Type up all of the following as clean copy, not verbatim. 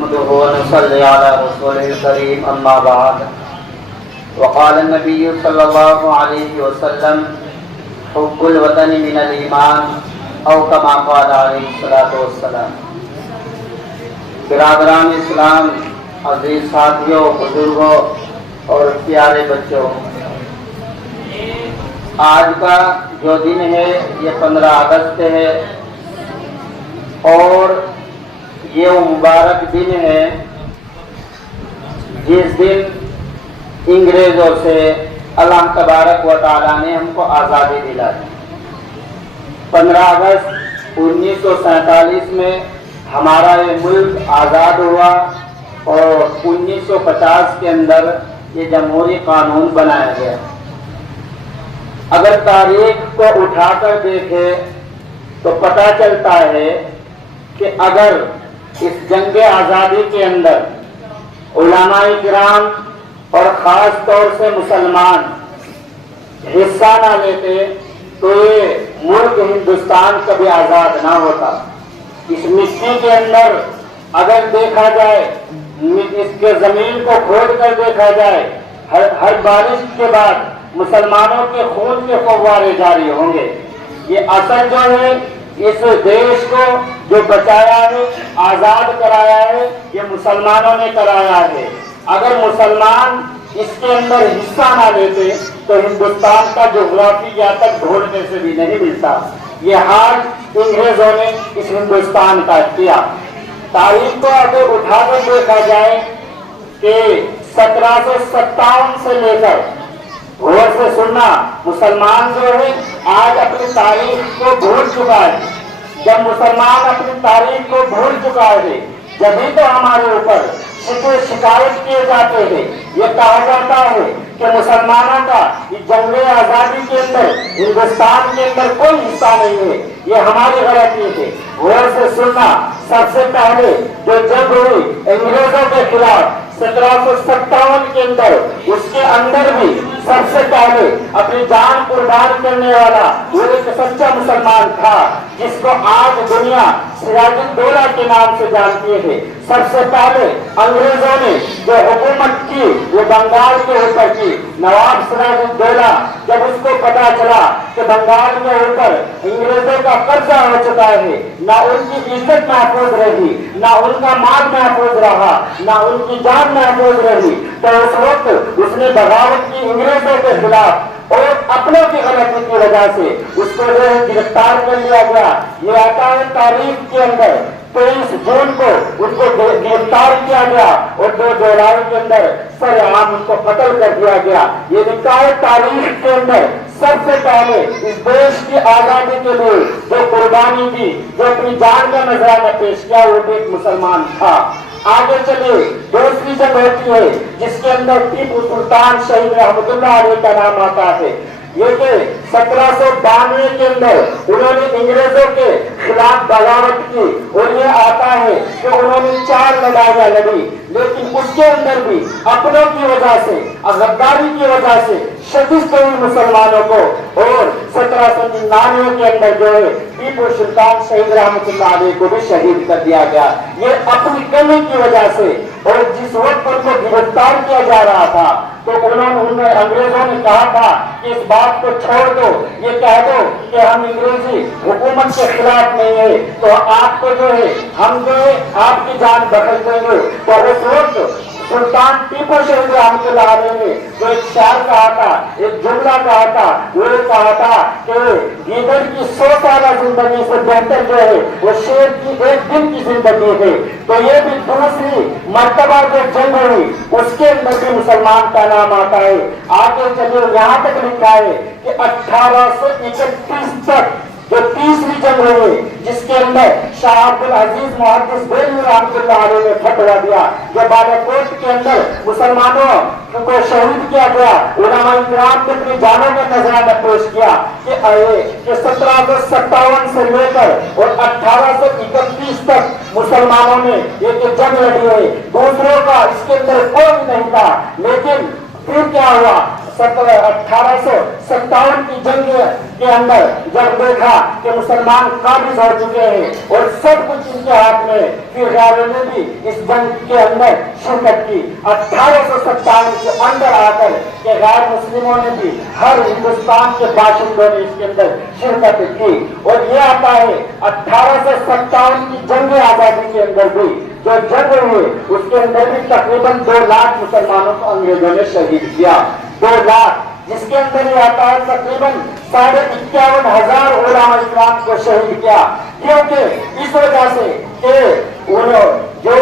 نحمده ونصلي على رسوله الكريم أما بعد وقال النبي صلى الله عليه وسلم حب الوطن من الإيمان أو كما قال عليه الصلاة والسلام۔ برادران اسلام، عزیز ساتھیوں، بزرگوں اور پیارے بچوں، آج کا جو دن ہے یہ 15 اگست ہے اور یہ وہ مبارک دن ہے جس دن انگریزوں سے اللہ تبارک و تعالیٰ نے ہم کو آزادی دلائی۔ 15 اگست 1947 میں ہمارا یہ ملک آزاد ہوا اور 1950 کے اندر یہ جمہوری قانون بنایا گیا۔ اگر تاریخ کو اٹھا کر دیکھیں تو پتہ چلتا ہے کہ اگر اس جنگ آزادی کے اندر علماء کرام اور خاص طور سے مسلمان حصہ نہ لیتے تو یہ ملک ہندوستان کبھی آزاد نہ ہوتا۔ اس مٹی کے اندر اگر دیکھا جائے، اس کے زمین کو کھود کر دیکھا جائے، ہر بارش کے بعد مسلمانوں کے خون کے فوارے جاری ہوں گے۔ یہ اصل جو ہے اس دیش کو جو بچایا ہے، آزاد کرایا ہے، یہ مسلمانوں نے کرایا ہے۔ اگر مسلمان اس کے اندر حصہ نہ لیتے تو ہندوستان کا جغرافیہ تک ڈھونڈنے سے بھی نہیں ملتا۔ یہ حال انگریزوں نے اس ہندوستان کا کیا۔ تاریخ کو اگر اٹھا کر دیکھا جائے کہ 1757 سے لے کر، غور سے سننا، مسلمان جو ہے آج اپنی تاریخ کو بھول چکا ہے۔ جب مسلمان اپنی تاریخ کو بھول چکا ہے جبھی تو ہمارے اوپر شکایت کیے جاتے ہیں۔ یہ کہا جاتا ہے کہ مسلمانوں کا جنگ آزادی کے اندر ہندوستان کے اندر کوئی حصہ نہیں ہے۔ یہ ہماری غلطی ہے۔ غور سے سننا، سب سے پہلے جو جنگ ہوئی انگریزوں کے خلاف 1757 کے اندر، اس کے اندر بھی سب سے پہلے اپنی جان قربان کرنے والا وہ ایک سچا مسلمان تھا جس کو آج دنیا سراج الدولہ کے نام سے جانتی ہے۔ سب سے پہلے انگریزوں نے جو حکومت کی وہ بنگال کے اوپر کی۔ نواب سراج الدولہ جب اس کو پتا چلا کہ بنگال کے اوپر انگریزوں کا قبضہ ہو چکا ہے، نہ ان کی عزت محفوظ رہی، نہ ان کا مال محفوظ رہا، نہ ان کی جان محفوظ رہی، تو اس وقت اس نے بغاوت کی انگریزوں کے خلاف اور اپنوں کی غلطی کی وجہ سے اس کو جو ہے گرفتار کر لیا گیا۔ یہ آتا ہے تاریخ کے اندر 23 جون کو ان کو گرفتار کیا گیا اور 2 جولائی کے اندر سر عام ان کو قتل کر دیا گیا۔ یہ لکھا ہے تاریخ کے اندر سب سے پہلے اس دیش کی آزادی کے لیے جو قربانی دی، جو اپنی جان کا نذرانہ پیش کیا، وہ بھی ایک مسلمان تھا۔ آگے چلیے، دوسری جنگ ہوتی ہے جس کے اندر ٹیپو سلطان شہید رحمت اللہ علیہ کا نام آتا ہے۔ یہ کہ 1792 کے اندر انہوں نے انگریزوں کے خلاف بغاوت کی اور یہ آتا ہے کہ انہوں نے 4 لڑائیاں لڑی، لیکن اس کے اندر بھی اپنوں کی وجہ سے، غداری کی وجہ سے شکست ہوئی مسلمانوں کو، اور 1799 کے اندر جو ہے ٹیپو سلطان شہید رحمت اللہ علیہ کو بھی شہید کر دیا گیا۔ یہ اپنی کمی کی وجہ سے، اور جس وقت ان کو گرفتار کیا جا رہا تھا تو انگریزوں نے کہا تھا کہ اس بات کو چھوڑ دو، یہ کہہ دو کہ ہم انگریزی حکومت کے خلاف نہیں ہے، تو آپ کو جو ہے ہم جو ہے آپ کی جان بخش دیں گے۔ تو اس وقت سلطان ٹیپو شہید رحمت اللہ علیہ نے جو ایک شعر کہا تھا، ایک جملہ کہا تھا، وہ کہا تھا کہ گیدڑ کی 100 سالہ زندگی سے بہتر جو ہے وہ شیر کی 1 دن کی زندگی ہے۔ تو یہ بھی دوسری مرتبہ جو جنگ ہوئی اس کے اندر بھی مسلمان کا نام آتا ہے۔ آگے چلیے، یہاں تک لکھا ہے کہ 1831 تک جو تیسری جنگ ہوئی جس کے اندر شاہ عبد العزیز محدث بریلوی رحمۃ اللہ علیہ نے فتویٰ دیا، جو بالاکوٹ کے اندر مسلمانوں کو شہید کیا گیا، علماء کرام نے اپنی جانوں کا نذرانہ پیش کیا کہ 1757 سے لے کر اور 1831 تک مسلمانوں نے ایک جنگ لڑی ہے۔ دوسروں کا اس کے اندر کوئی نہیں تھا، لیکن फिर क्या हुआ, 1857 की जंग के अंदर जब देखा कि मुसलमान काबिज हो चुके हैं और सब कुछ इनके हाथ में, फिर गारों ने भी इस जंग के अंदर शिरकत की। 1857 के अंदर आकर के गैर मुस्लिमों ने भी, हर हिंदुस्तान के बाशिंदों ने इसके अंदर शिरकत की। और ये आता है 1857 की जंग आजादी के अंदर भी जो जंग हुई उसके अंदर भी तकरीबन 2 लाख मुसलमानों को अंग्रेजों ने शहीद किया। 2 लाख, जिसके अंदर ये आता है तकरीबन 51,500 उलमा इस्लाम को शहीद किया। क्योंकि इस वजह से कि जो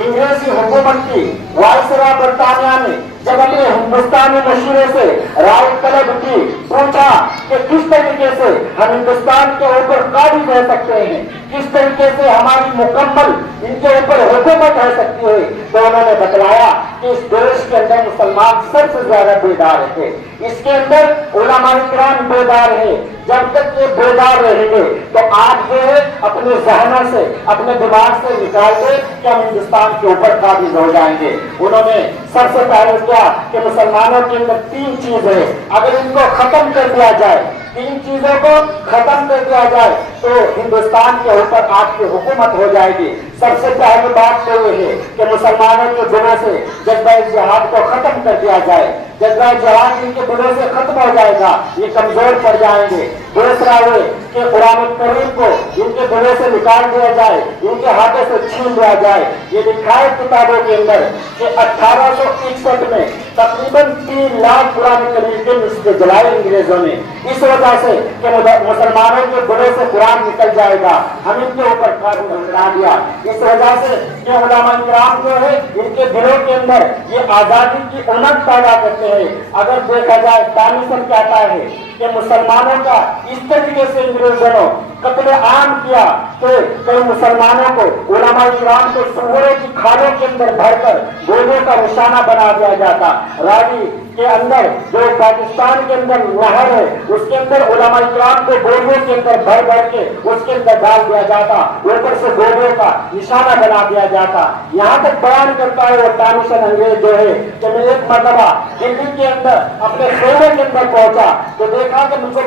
अंग्रेजी हुकूमत की वायसराय बरतानिया ने जब अपने हिंदुस्तानी मशीरे से राय तलब की, पूछा कि किस तरीके से हम हिंदुस्तान के ऊपर काबिज रह सकते हैं, किस तरीके से हमारी मुकम्मल इनके ऊपर हुकूमत हो सकती है, तो उन्होंने बतलाया कि इस देश के अंदर मुसलमान सबसे ज्यादा बेदार थे। इसके अंदर उलमा इकराम बेदार है। जब तक ये बेदार रहेंगे तो आप जो है अपने जहनों से, अपने दिमाग से निकाल दे कि हम हिंदुस्तान के ऊपर काबिज हो जाएंगे। उन्होंने सबसे पहले क्या कि मुसलमानों के अंदर 3 चीज है, अगर इनको खत्म कर दिया जाए, 3 चीजों को खत्म कर दिया जाए तो हिंदुस्तान के ऊपर आपकी हुकूमत हो जाएगी। सबसे पहली बात तो ये है कि मुसलमानों के दिलों से जज्बा जिहाद को खत्म कर दिया जाए। जज्बा जिहाद इनके दिलों से खत्म हो जाएगा, ये कमजोर पड़ जाएंगे। दूसरा ये कि कुरान करीम को इनके दिलों से निकाल दिया जाए, इनके हाथों से छीन लिया जाए। ये लिखा है किताबों के अंदर कि 1861 में तकरीबन 3 लाख कुरान करीम के नुस्खे जलाए अंग्रेजों ने, इस वजह से कि मुसलमानों के दिलों से कुरान निकल जाएगा, हम इनके ऊपर कानून बना दिया। इस वजह से कि उलमा इकराम जो है इनके दिलों के अंदर ये आजादी की उमंग पैदा करते हैं। अगर देखा जाए दानिशन कहता है कि मुसलमानों का इस तरीके से अंग्रेजों ने कत्ले आम किया कि कई मुसलमानों को, उलमा इकराम को सूअरों की खालों के अंदर भरकर गोलियों का निशाना बना दिया जाता। रावी के अंदर जो पाकिस्तान के अंदर नहर है उसके अंदर उलमा इकराम को गोलियों के अंदर भर भर के उसके अंदर डाल दिया जाता, ऊपर से गोलियों का निशाना बना दिया जाता। यहाँ तक बयान करता है वो दानिशन अंग्रेज जो है कि मैं एक मरतबा दिल्ली के अंदर अपने खेमे के अंदर पहुंचा तो देखा कि मुझे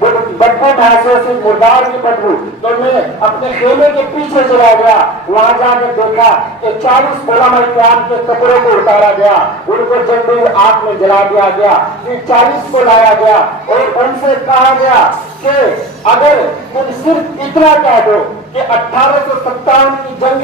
बदबू महसूस हुई, मुर्दार की बदबू, तो मैं अपने खेमे के पीछे चला गया। वहां जाकर देखा कि 40 उलमा इकराम के कपड़ों को उतारा गया, उनको जंगली आग में जला दिया गया। फिर 40 को लाया गया और उनसे कहा गया कि अगर तुम सिर्फ इतना कह दो कि 1857 की जंग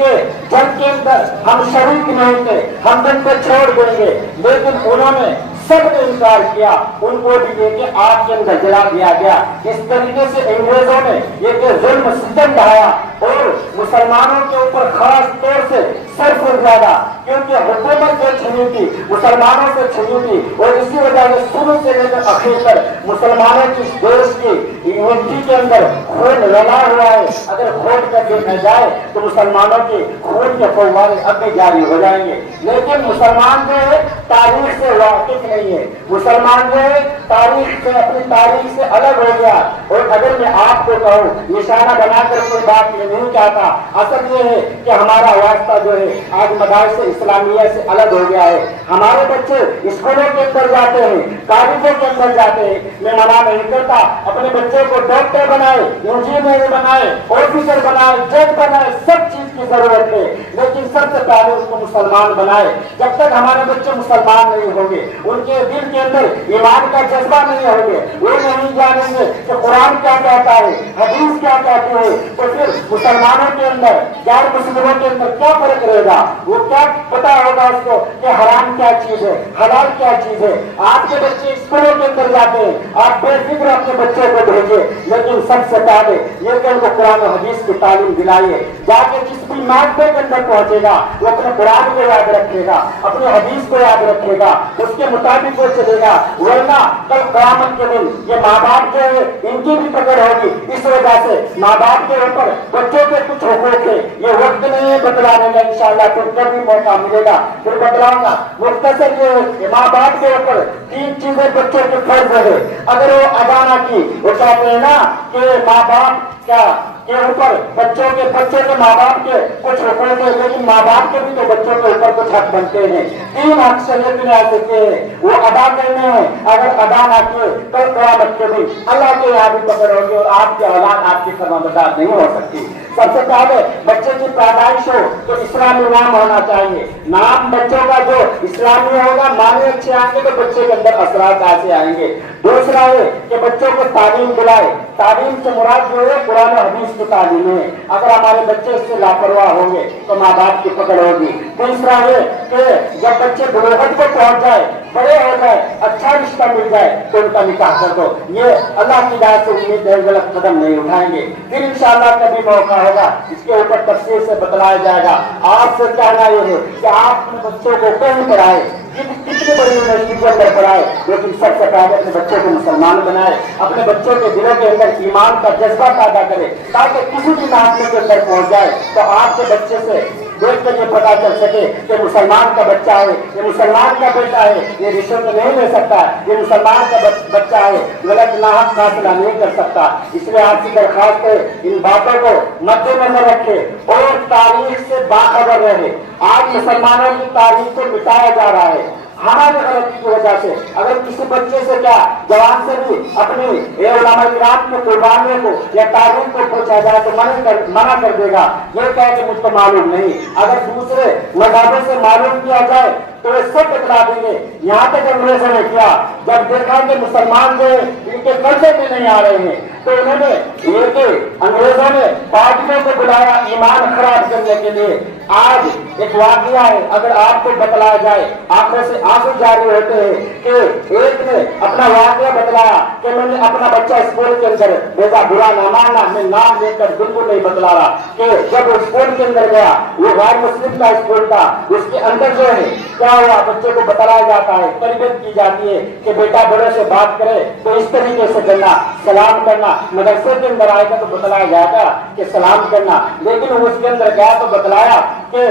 के अंदर हम शरीक नहीं थे, हम जंग को छोड़ देंगे, लेकिन उन्होंने सबने इनकार किया, उनको भी लेके आग के अंदर जला दिया गया। इस तरीके से अंग्रेजों ने एक जुल्म सितम ढाया और मुसलमानों के ऊपर खास तौर से सबसे ज्यादा, क्योंकि हुकूमत से छीनी थी, मुसलमानों से छीनी थी, और इसी वजह से शुरू से लेकर आखिर तक मुसलमानों की देश की यूनिटी के अंदर खून लगा हुआ है। अगर खोल कर देखा जाए तो मुसलमानों के खून के फव्वारे अब भी जारी हो जाएंगे। लेकिन मुसलमान जो है तारीख से वाकिफ नहीं है, मुसलमान जो है तारीख से, अपनी तारीख से अलग हो गया। और अगर मैं आपको कहूँ निशाना बनाकर कोई बात मैं नहीं चाहता, असल ये है कि हमारा वास्ता जो है आज मदारिस इस्लामिया से अलग हो गया है। हमारे बच्चे स्कूलों के अंदर जाते हैं, कॉलेजों के अंदर जाते हैं, मैं मना नहीं करता, अपने बच्चे को डॉक्टर बनाए, इंजीनियर बनाए, ऑफिसर बनाए, जज बनाए, सब चीज की जरूरत है, लेकिन सबसे पहले उसको मुसलमान बनाए। जब तक हमारे बच्चे मुसलमान नहीं होंगे, उनके दिल के अंदर ईमान का जज्बा नहीं होंगे, वो नहीं जानेंगे कि कुरान क्या कहता है, हदीस क्या कहती है, तो फिर मुसलमानों के अंदर, गैर मुस्लिमों के अंदर क्या फर्क रहेगा? वो क्या पता होगा उसको कि हराम क्या चीज है, हलाल क्या चीज है। आपके बच्चे स्कूलों के अंदर जाते हैं, आप बेफिक्र अपने बच्चे को भेजे, लेकिन सबसे पहले ये कि उनको कुरान और हदीस की तालीम दिलाइए। जाके जिस भी मार्के के अंदर पहुंचेगा वो अपने कुरान को याद रखेगा, अपने हदीस को याद रखेगा, उसके मुताबिक वो चलेगा, वरना कल क़यामत के दिन ये माँ बाप जो है इनकी भी पकड़ होगी। इस वजह से माँ बाप के ऊपर बच्चों के कुछ हुकूक है, ये वक्त नहीं है बतलाने का। इंशाअल्लाह फिर कभी मौका मिलेगा फिर बतलाऊंगा। मुख्तसर ये है कि माँ बाप के ऊपर 3 चीजें बच्चों के फर्ज है। अगर वो अदा ना की, वो कहते हैं ना कि माँ बाप क्या के ऊपर बच्चों के माँ बाप के कुछ हुकूक है, लेकिन माँ बाप के भी तो बच्चों के ऊपर कुछ हक बनते हैं। 3 हक शरीयत ने ऐसे किए हैं, वो अदा करने हैं। अगर अदा ना किए तो क़यामत के दिन अल्लाह के यहाँ भी पकड़ होगी और आपकी औलाद आपकी फरमाबरदार नहीं हो सकती। सबसे पहले बच्चे की पैदाइश हो तो इस्लामी नाम होना चाहिए। नाम बच्चों का जो इस्लामी होगा, माने अच्छे आएंगे तो बच्चे के अंदर असरात ऐसे आएंगे। दूसरा है कि बच्चों को तालीम दिलाए। तालीम से मुराद जो है कुरान और हदीस की तालीम है। अगर हमारे बच्चे इससे लापरवाह होंगे तो माँ बाप की पकड़ होगी। तीसरा है कि जब बच्चे बुलूगत को पहुंच जाए, बड़े हो जाए, अच्छा रिश्ता मिल जाए तो उनका निकाह कर दो। ये अल्लाह की राह से उम्मीद है, गलत कदम नहीं उठाएंगे। फिर इंशाअल्लाह कभी मौका होगा, इसके ऊपर तफसील से बतलाया जाएगा। आपसे कहना यह है कि आप अपने बच्चों को कहीं पढ़ाए, कितनी बड़ी यूनिवर्सिटी के अंदर पढ़ाए, लेकिन सबसे पहले अपने बच्चों को मुसलमान बनाए। अपने बच्चों के दिलों के अंदर ईमान का जज्बा पैदा करे, ताकि किसी भी महकमे के अंदर पहुंच जाए तो आपके बच्चे से देख कर ये पता चल सके कि मुसलमान का बच्चा है, ये मुसलमान का बेटा है, ये रिश्वत नहीं ले सकता, ये मुसलमान का बच्चा है, गलत नाहक फासला नहीं कर सकता। इसलिए आपकी दरखास्त है, इन बातों को मद्देनजर रखे और तारीख से बाखबर रहे। आज मुसलमानों की तारीख को मिटाया जा रहा है हमारी गलती की वजह से। अगर किसी बच्चे से क्या जवान से भी अपनी उलमा किराम की कुर्बानियों को या तारीख को पूछा जाए तो मना कर देगा, ये कहे कि मुझको मालूम नहीं। अगर दूसरे मजहबों से मालूम किया जाए तो वे सब बतला देंगे। यहाँ तक अंग्रेजों ने किया, जब देखा कि मुसलमान जो इनके कर्जे में नहीं आ रहे हैं तो उन्होंने ये अंग्रेजों ने पार्टियों को बुलाया ईमान खराब करने के लिए। आज एक वाकया है, अगर आपको बतलाया जाए, आंखों से आंसू जारी होते हैं कि एक ने अपना वाकया बतलाया कि मैंने अपना बच्चा स्कूल के अंदर भेजा, बुरा ना मानना, मैं नाम लेकर बिल्कुल नहीं बतला रहा, कि जब वो स्कूल के अंदर गया, वो गैर मुस्लिम का स्कूल था, उसके अंदर जो है क्या हुआ, बच्चे को बतलाया जाता है, तरबियत की जाती है कि बेटा बड़े से बात करे तो इस तरीके से करना, सलाम करना। मदरसे के अंदर आएगा तो बतलाया जाएगा कि सलाम करना, लेकिन उसके अंदर गया तो बतलाया कि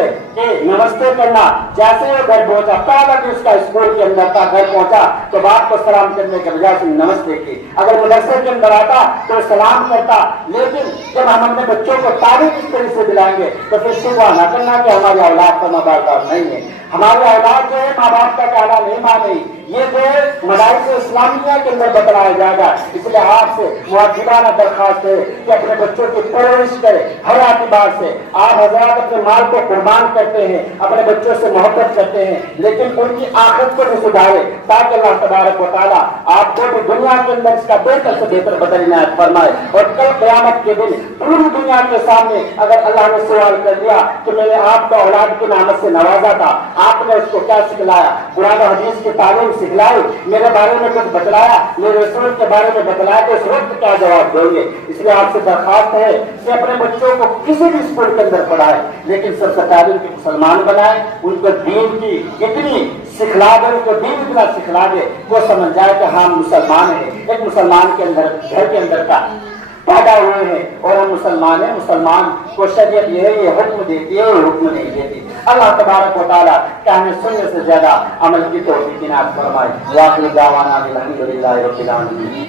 नमस्ते करना। जैसे वो घर पहुंचा, पहला भी उसका स्कूल के अंदर था, घर पहुंचा तो बाप को सलाम करने के बजाय उसने नमस्ते की। अगर मदरसे के अंदर आता तो सलाम करता, लेकिन जब हम अपने बच्चों को तारीफ इस तरह से दिलाएंगे तो फिर शिकवा न करना कि हमारी औलाद फरमाबरदार नहीं है। हमारी औलाद जो है माँ बाप का कहना नहीं मानेगी, ये जो है मदारिस इस्लामिया के अंदर बतलाया जाएगा। इसलिए आपसे मुआद्दिबाना दरखास्त है कि अपने बच्चों की परवरिश करें हर एतबार से। आप हजरात अपने माल को कुर्बान करते हैं, अपने बच्चों से मोहब्बत करते हैं, लेकिन उनकी आखिरत को भी सुधारे ताकि अल्लाह तबारक व तआला आपको भी दुनिया के अंदर इसका बेहतर से बेहतर बदल इनायत फरमाए। और कल क़यामत के दिन पूरी दुनिया के सामने अगर अल्लाह ने सवाल कर दिया कि मैंने आपको औलाद की नामत से नवाजा था, आपने उसको क्या सिखलाया, कुरान और हदीस की तालीम सिखलाई, मेरे बारे में कुछ बतलाया, मेरे रसूल के बारे में बतलाया, तो उस वक्त क्या जवाब देंगे। इसलिए आपसे दरखास्त है कि अपने बच्चों को किसी भी स्कूल के अंदर पढ़ाए, लेकिन सबसे पहले उनके मुसलमान बनाए, उनको दीन की इतनी सिखला दे, उनको दीन इतना सिखला दे वो समझ जाए कि हम मुसलमान हैं, एक मुसलमान के अंदर घर के अंदर का पैदा हुए हैं और हम मुसलमान हैं। मुसलमान को शरीयत ये हुक्म देती है और हुक्म नहीं देती। अल्लाह तबारक व तआला कहने सुनने से ज्यादा अमल की तौफीक इनायत फरमाए। वाक़िअ दावाना अल्हम्दुलिल्लाहि रब्बिल आलमीन।